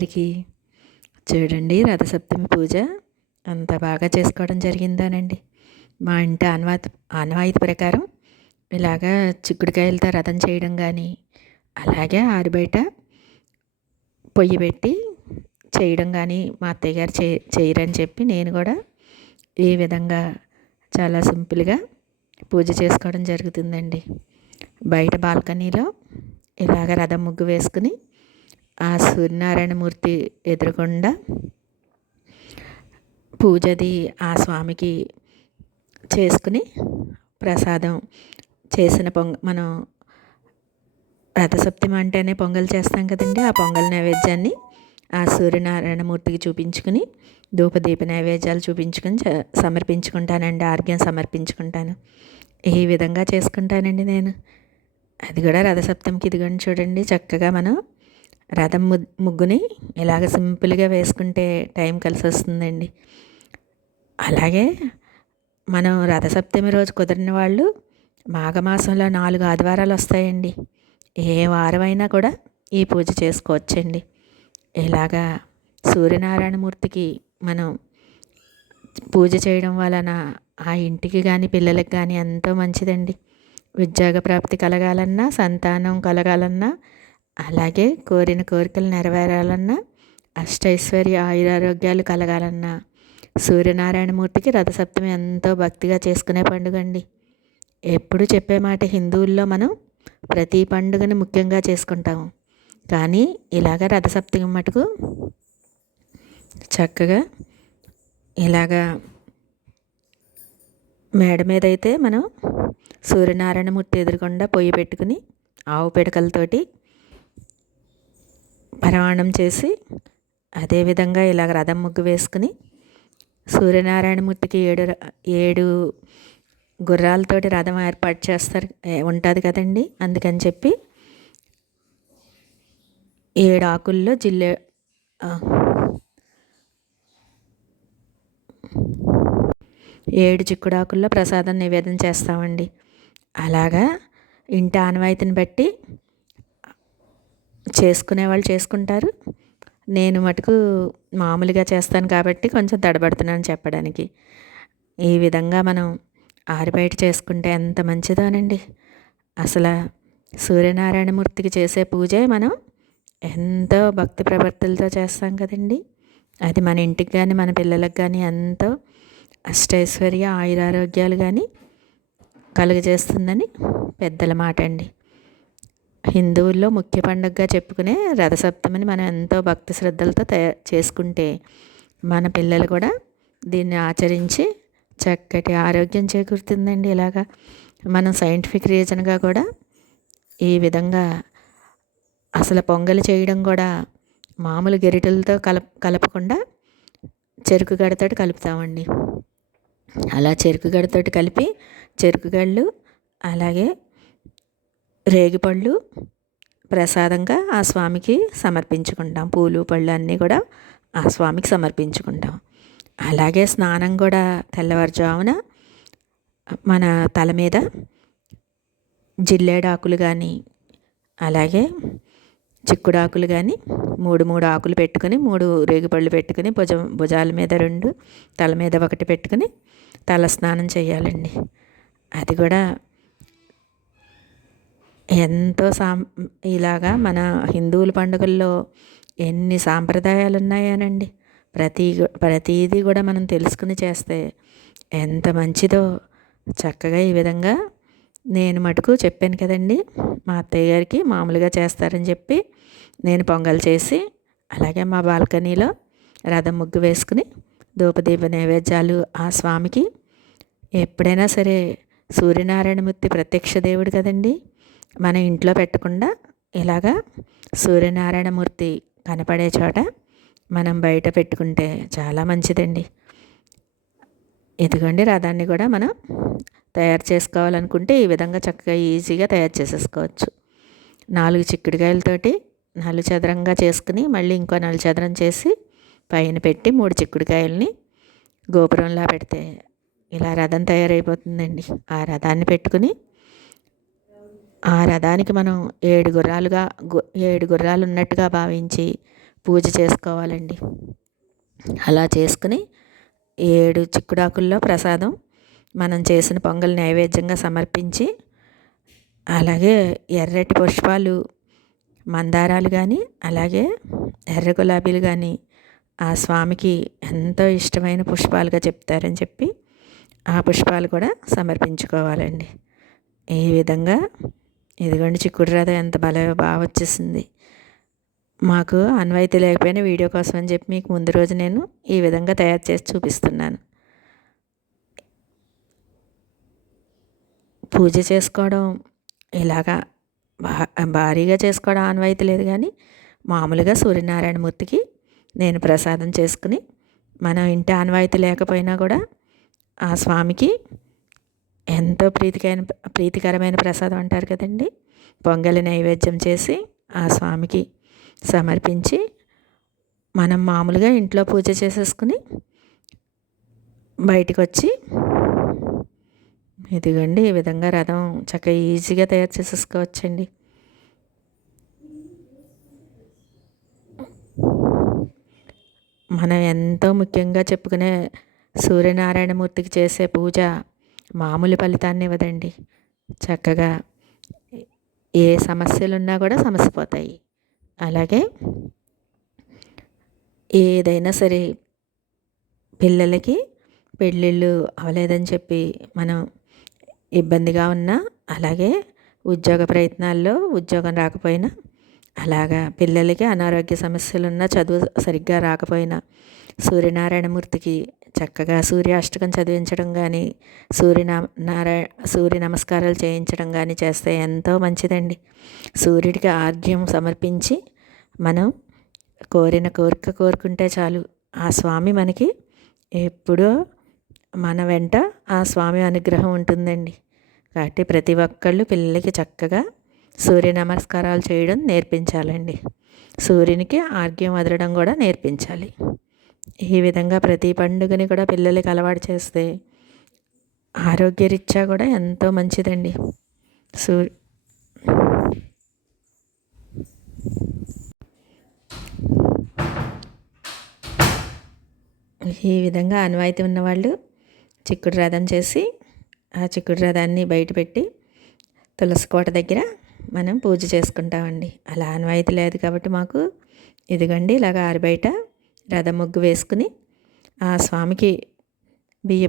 గారికి చూడండి రథసప్తమి పూజ అంత బాగా చేసుకోవడం జరిగిందానండి. మా ఇంటి ఆనవాతి ఆనవాయితీ ప్రకారం ఇలాగా చిక్కుడుకాయలతో రథం చేయడం కానీ అలాగే ఆరుబయట పొయ్యి పెట్టి చేయడం కానీ మా అత్తయ్య గారు చే చేయరని చెప్పి నేను కూడా ఈ విధంగా చాలా సింపుల్గా పూజ చేసుకోవడం జరుగుతుందండి. బయట బాల్కనీలో ఇలాగ రథం ముగ్గు వేసుకుని ఆ సూర్యనారాయణమూర్తి ఎదురుగుండా పూజది ఆ స్వామికి చేసుకుని ప్రసాదం చేసిన పొంగ మనం రథసప్తమి అంటేనే పొంగల్ చేస్తాం కదండి ఆ పొంగల్ నైవేద్యాన్ని ఆ సూర్యనారాయణమూర్తికి చూపించుకుని ధూపదీప నైవేద్యాలు చూపించుకొని సమర్పించుకుంటానండి ఆర్గ్యం సమర్పించుకుంటాను. ఈ విధంగా చేసుకుంటానండి నేను? అది కూడా రథసప్తమికి ఇదిగోండి చూడండి చక్కగా మనం రథం ముగ్గుని ఇలాగ సింపుల్గా వేసుకుంటే టైం కలిసి వస్తుందండి అలాగే మనం రథసప్తమి రోజు కుదిరిన వాళ్ళు మాఘమాసంలో నాలుగు ఆదివారాలు వస్తాయండి. ఏ వారమైనా కూడా ఈ పూజ చేసుకోవచ్చండి. ఇలాగా సూర్యనారాయణమూర్తికి మనం పూజ చేయడం వలన ఆ ఇంటికి కానీ పిల్లలకి కానీ ఎంతో మంచిదండి. ఉద్యోగ ప్రాప్తి కలగాలన్నా సంతానం కలగాలన్నా అలాగే కోరిన కోరికలు నెరవేరాలన్నా అష్టైశ్వర్య ఆయురారోగ్యాలు కలగాలన్నా సూర్యనారాయణమూర్తికి రథసప్తమి ఎంతో భక్తిగా చేసుకునే పండుగ అండి ఎప్పుడు చెప్పే మాట హిందువుల్లో మనం ప్రతి పండుగని ముఖ్యంగా చేసుకుంటాము. కానీ ఇలాగ రథసప్తమి మటుకు చక్కగా ఇలాగా మేడ మీద అయితే మనం సూర్యనారాయణమూర్తి ఎదురుకుండా పొయ్యి పెట్టుకుని ఆవు పిడకలతోటి పరమాణం చేసి అదేవిధంగా ఇలాగ రథం ముగ్గు వేసుకుని సూర్యనారాయణమూర్తికి ఏడు ఏడు గుర్రాలతోటి రథం ఏర్పాటు చేస్తారు. ఉంటుంది కదండి. అందుకని చెప్పి ఏడు ఆకుల్లో జిల్లే ఏడు చిక్కుడాకుల్లో ప్రసాదం నివేదన చేస్తామండి. అలాగా ఇంటి ఆనవాయితీని బట్టి చేసుకునే వాళ్ళు చేసుకుంటారు. నేను మటుకు మామూలుగా చేస్తాను కాబట్టి కొంచెం తడబడుతున్నాను చెప్పడానికి. ఈ విధంగా మనం ఆరిబయట చేసుకుంటే ఎంత మంచిదోనండి. అసలు సూర్యనారాయణమూర్తికి చేసే పూజే మనం ఎంతో భక్తి ప్రవర్తులతో చేస్తాం కదండి. అది మన ఇంటికి కానీ మన పిల్లలకు కానీ ఎంతో అష్టైశ్వర్య ఆయురారోగ్యాలు కానీ కలుగజేస్తుందని పెద్దల మాట అండి హిందువుల్లో ముఖ్య పండుగగా చెప్పుకునే రథసప్తమిని మనం ఎంతో భక్తి శ్రద్ధలతో తయారు చేసుకుంటే మన పిల్లలు కూడా దీన్ని ఆచరించి చక్కటి ఆరోగ్యం చేకూరుతుందండి ఇలాగా. మనం సైంటిఫిక్ రీజన్గా కూడా ఈ విధంగా అసలు పొంగలి చేయడం కూడా మామూలు గెరిటలతో కలప కలపకుండా చెరుకు గడతోటి కలుపుతామండి. అలా చెరుకు గడతోటి కలిపి చెరుకు గళ్ళు అలాగే రేగిపళ్ళు ప్రసాదంగా ఆ స్వామికి సమర్పించుకుంటాం. పూలు పళ్ళు అన్నీ కూడా ఆ స్వామికి సమర్పించుకుంటాం. అలాగే స్నానం కూడా తెల్లవారుజామున మన తల మీద జిల్లేడాకులు కానీ అలాగే చిక్కుడాకులు కానీ మూడు మూడు ఆకులు పెట్టుకుని మూడు రేగిపళ్ళు పెట్టుకుని భుజం భుజాల మీద రెండు తల మీద ఒకటి పెట్టుకుని తల స్నానం చేయాలండి. అది కూడా ఎంతో సాం ఇలాగా మన హిందువుల పండుగల్లో ఎన్ని సాంప్రదాయాలు ఉన్నాయానండి ప్రతి ప్రతీది కూడా మనం తెలుసుకుని చేస్తే ఎంత మంచిదో. చక్కగా ఈ విధంగా నేను మటుకు చెప్పాను కదండి. మా అత్తయ్య గారికి మామూలుగా చేస్తారని చెప్పి నేను పొంగల్ చేసి అలాగే మా బాల్కనీలో రథం ముగ్గు వేసుకుని ధూపదీప నైవేద్యాలు ఆ స్వామికి. ఎప్పుడైనా సరే సూర్యనారాయణమూర్తి ప్రత్యక్ష దేవుడు కదండి. మన ఇంట్లో పెట్టకుండా ఇలాగా సూర్యనారాయణమూర్తి కనపడే చోట మనం బయట పెట్టుకుంటే చాలా మంచిదండి. ఇదిగోండి రథాన్ని కూడా మనం తయారు చేసుకోవాలనుకుంటే ఈ విధంగా చక్కగా ఈజీగా తయారు చేసేసుకోవచ్చు. నాలుగు చిక్కుడుకాయలతోటి నాలుగు చదరంగా చేసుకుని మళ్ళీ ఇంకో నలు చదరం చేసి పైన పెట్టి మూడు చిక్కుడుకాయలని గోపురంలా పెడితే ఇలా రథం తయారైపోతుందండి. ఆ రథాన్ని పెట్టుకుని ఆ రథానికి మనం ఏడు గుర్రాలుగా ఏడు గుర్రాలు ఉన్నట్టుగా భావించి పూజ చేసుకోవాలండి. అలా చేసుకుని ఏడు చిక్కుడాకుల్లో ప్రసాదం మనం చేసిన పొంగల్ నైవేద్యంగా సమర్పించి అలాగే ఎర్రటి పుష్పాలు మందారాలు కానీ అలాగే ఎర్ర గులాబీలు కానీ ఆ స్వామికి ఎంతో ఇష్టమైన పుష్పాలుగా చెప్తారని చెప్పి ఆ పుష్పాలు కూడా సమర్పించుకోవాలండి. ఈ విధంగా ఇదిగోండి చిక్కుడు రథం ఎంత బల బాగా వచ్చేసింది. మాకు అన్వయితీ లేకపోయినా వీడియో కోసం అని చెప్పి మీకు ముందు రోజు నేను ఈ విధంగా తయారు చేసి చూపిస్తున్నాను. పూజ చేసుకోవడం ఇలాగా భారీగా చేసుకోవడం ఆనవాయితీ లేదు కానీ మామూలుగా సూర్యనారాయణమూర్తికి నేను ప్రసాదం చేసుకుని మనం ఇంటి ఆనవాయితీ లేకపోయినా కూడా ఆ స్వామికి ఎంతో ప్రీతికైన ప్రీతికరమైన ప్రసాదం అంటారు కదండి. పొంగలి నైవేద్యం చేసి ఆ స్వామికి సమర్పించి మనం మామూలుగా ఇంట్లో పూజ చేసేసుకుని బయటికి వచ్చి ఇదిగండి ఈ విధంగా రథం చక్కగా ఈజీగా తయారు చేసేసుకోవచ్చండి. మనం ఎంతో ముఖ్యంగా చెప్పుకునే సూర్యనారాయణమూర్తికి చేసే పూజ మామూలు ఫలితాన్ని ఇవ్వదండి. చక్కగా ఏ సమస్యలు ఉన్నా కూడా సమస్య పోతాయి. అలాగే ఏదైనా సరే పిల్లలకి పెళ్ళిళ్ళు అవలేదని చెప్పి మనం ఇబ్బందిగా ఉన్నా అలాగే ఉద్యోగ ప్రయత్నాల్లో ఉద్యోగం రాకపోయినా అలాగా పిల్లలకి అనారోగ్య సమస్యలు ఉన్నా చదువు సరిగ్గా రాకపోయినా సూర్యనారాయణమూర్తికి చక్కగా సూర్యాష్టకం చదివించడం కానీ సూర్య నారాయణ సూర్య నమస్కారాలు చేయించడం కానీ చేస్తే ఎంతో మంచిదండి. సూర్యుడికి ఆర్ఘ్యం సమర్పించి మనం కోరిన కోరిక కోరుకుంటే చాలు. ఆ స్వామి మనకి ఎప్పుడో మన వెంట ఆ స్వామి అనుగ్రహం ఉంటుందండి. కాబట్టి ప్రతి ఒక్కళ్ళు పిల్లలకి చక్కగా సూర్య నమస్కారాలు చేయడం నేర్పించాలండి. సూర్యునికి ఆర్ఘ్యం వదలడం కూడా నేర్పించాలి. ఈ విధంగా ప్రతి పండుగని కూడా పిల్లలకి అలవాటు చేస్తే ఆరోగ్యరీత్యా కూడా ఎంతో మంచిదండి. సూ ఈ విధంగా అనువాయితీ ఉన్నవాళ్ళు చిక్కుడు రథం చేసి ఆ చిక్కుడు రథాన్ని బయటపెట్టి తులసి కోట దగ్గర మనం పూజ చేసుకుంటామండి. అలా అనువాయితీ లేదు కాబట్టి మాకు ఇదిగండి ఇలాగ ఆరు బయట రథ ముగ్గు వేసుకుని ఆ స్వామికి బియ్య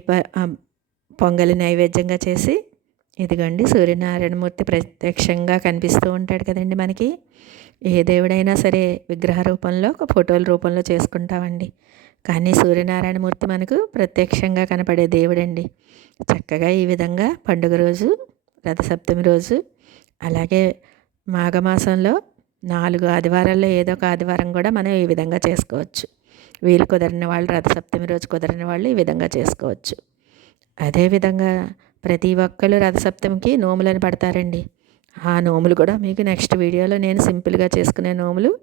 పొంగలి నైవేద్యంగా చేసి ఇదిగోండి సూర్యనారాయణమూర్తి ప్రత్యక్షంగా కనిపిస్తూ ఉంటాడు కదండి మనకి. ఏ దేవుడైనా సరే విగ్రహ రూపంలో ఒక ఫోటోల రూపంలో చేసుకుంటామండి. కానీ సూర్యనారాయణమూర్తి మనకు ప్రత్యక్షంగా కనపడే దేవుడండి. చక్కగా ఈ విధంగా పండుగ రోజు రథసప్తమి రోజు అలాగే మాఘమాసంలో నాలుగు ఆదివారాల్లో ఏదో ఒక ఆదివారం కూడా మనం ఈ విధంగా చేసుకోవచ్చు. వీలు కుదరని వాళ్ళు రథసప్తమి రోజు కుదరని వాళ్ళు ఈ విధంగా చేసుకోవచ్చు. అదేవిధంగా ప్రతి ఒక్కళ్ళు రథసప్తమికి నోములని పడతారండి. ఆ నోములు కూడా మీకు నెక్స్ట్ వీడియోలో నేను సింపుల్గా చేసుకునే నోములు.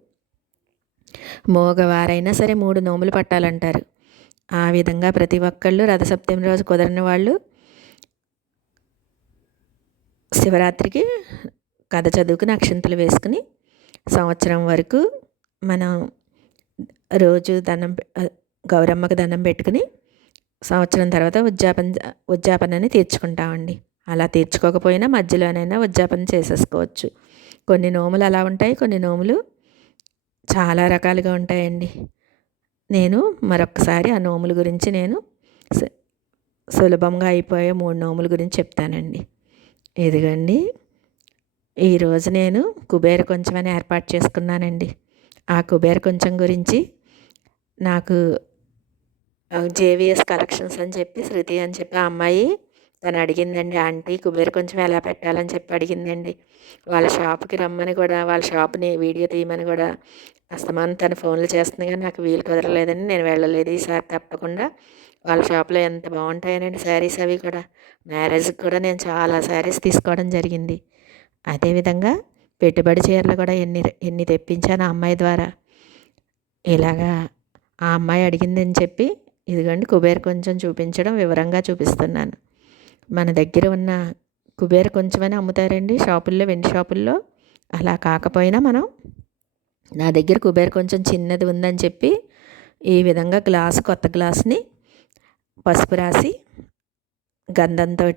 మోగవారైనా సరే మూడు నోములు పట్టాలంటారు. ఆ విధంగా ప్రతి ఒక్కళ్ళు రథసప్తమి రోజు కుదరని వాళ్ళు శివరాత్రికి కథ చదువుకుని అక్షంతలు వేసుకుని సంవత్సరం వరకు మనం రోజు దండం గౌరమ్మకు దండం పెట్టుకుని సంవత్సరం తర్వాత ఉద్యాపన ఉద్యాపనని తీర్చుకుంటామండి. అలా తీర్చుకోకపోయినా మధ్యలోనైనా ఉద్యాపన చేసేసుకోవచ్చు. కొన్ని నోములు అలా ఉంటాయి కొన్ని నోములు చాలా రకాలుగా ఉంటాయండి. నేను మరొకసారి ఆ నోముల గురించి నేను సులభంగా అయిపోయే మూడు నోముల గురించి చెప్తానండి. ఇదిగండి ఈరోజు నేను కుబేర కొంచెమని ఏర్పాటు చేసుకున్నానండి. ఆ కుబేర కొంచెం గురించి నాకు జేవిఎస్ కలెక్షన్స్ అని చెప్పి శృతి అని చెప్పి ఆ అమ్మాయి తను అడిగిందండి ఆంటీ కుబేర కొంచెం ఎలా పెట్టాలని చెప్పి అడిగిందండి. వాళ్ళ షాప్కి రమ్మని కూడా వాళ్ళ షాప్ని వీడియో తీయమని కూడా అస్తమానం తన ఫోన్లు చేస్తుంది కానీ నాకు వీలు కుదరలేదని నేను వెళ్ళలేదు ఈసారి తప్పకుండా. వాళ్ళ షాప్లో ఎంత బాగుంటాయనండి శారీస్ అవి కూడా. మ్యారేజ్కి కూడా నేను చాలా శారీస్ తీసుకోవడం జరిగింది. అదేవిధంగా పెట్టుబడి చీరలు కూడా ఎన్ని ఎన్ని తెప్పించాను ఆ అమ్మాయి ద్వారా. ఇలాగా ఆ అమ్మాయి అడిగిందని చెప్పి ఇదిగోండి కుబేర్ కొంచెం చూపించడం వివరంగా చూపిస్తున్నాను. మన దగ్గర ఉన్న కుబేర కొంచెమని అమ్ముతారండి షాపుల్లో వెండి షాపుల్లో. అలా కాకపోయినా మనం నా దగ్గర కుబేర కొంచెం చిన్నది ఉందని చెప్పి ఈ విధంగా గ్లాస్ కొత్త గ్లాస్ని పసుపు రాసి గంధంతో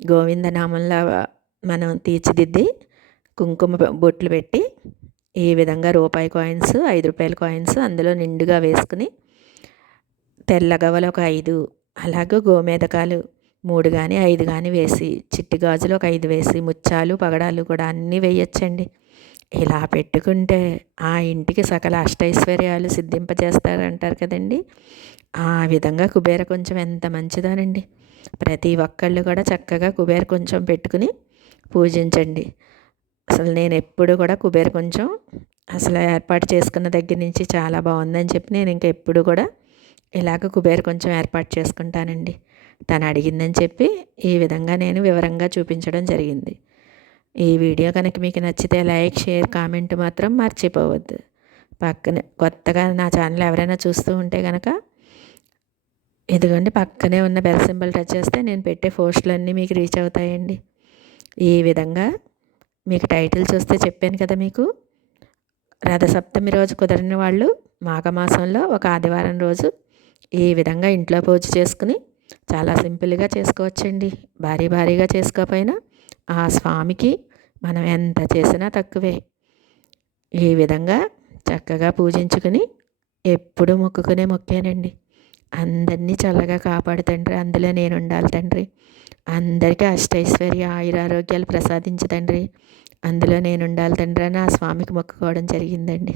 గోవిందనామంలా మనం తీర్చిదిద్ది కుంకుమ బొట్లు పెట్టి ఈ విధంగా రూపాయి కాయిన్స్ ఐదు రూపాయల కాయిన్స్ అందులో నిండుగా వేసుకుని తెల్లగవలు ఒక ఐదు అలాగే గోమేధకాలు మూడు కానీ ఐదు కానీ వేసి చిట్టి గాజులు ఒక ఐదు వేసి ముత్యాలు పగడాలు కూడా అన్నీ వేయచ్చండి. ఇలా పెట్టుకుంటే ఆ ఇంటికి సకల అష్టైశ్వర్యాలు సిద్ధింపజేస్తారంటారు కదండి. ఆ విధంగా కుబేర కొంచెం ఎంత మంచిదోనండి. ప్రతి ఒక్కళ్ళు కూడా చక్కగా కుబేర కొంచెం పెట్టుకుని పూజించండి. అసలు నేను ఎప్పుడు కూడా కుబేర కొంచెం అసలు ఏర్పాటు చేసుకున్న దగ్గర నుంచి చాలా బాగుందని చెప్పి నేను ఇంకా ఎప్పుడు కూడా ఇలాగ కుబేర కొంచెం ఏర్పాటు చేసుకుంటానండి. తను అడిగిందని చెప్పి ఈ విధంగా నేను వివరంగా చూపించడం జరిగింది. ఈ వీడియో కనుక మీకు నచ్చితే లైక్ షేర్ కామెంట్ మాత్రం మర్చిపోవద్దు. పక్కనే కొత్తగా నా ఛానల్ ఎవరైనా చూస్తూ ఉంటే కనుక ఇదిగోండి పక్కనే ఉన్న బెల్ సింబల్ టచ్ చేస్తే నేను పెట్టే పోస్టులన్నీ మీకు రీచ్ అవుతాయండి. ఈ విధంగా మీకు టైటిల్ చూస్తే చెప్పాను కదా మీకు. రథసప్తమి రోజు కుదరని వాళ్ళు మాఘమాసంలో ఒక ఆదివారం రోజు ఈ విధంగా ఇంట్లో పూజ చేసుకుని చాలా సింపుల్గా చేసుకోవచ్చండి. భారీ భారీగా చేసుకోకపోయినా ఆ స్వామికి మనం ఎంత చేసినా తక్కువే. ఈ విధంగా చక్కగా పూజించుకుని ఎప్పుడు మొక్కుకునే మొక్కేనండి. అందరినీ చల్లగా కాపాడు తండ్రి అందులో నేను ఉండాలి తండ్రి. అందరికీ అష్టైశ్వర్య ఆయురారోగ్యాలు ప్రసాదించు తండ్రి. అందులో నేను ఉండాలి తండ్రి అని ఆ స్వామికి మొక్కుకోవడం జరిగిందండి.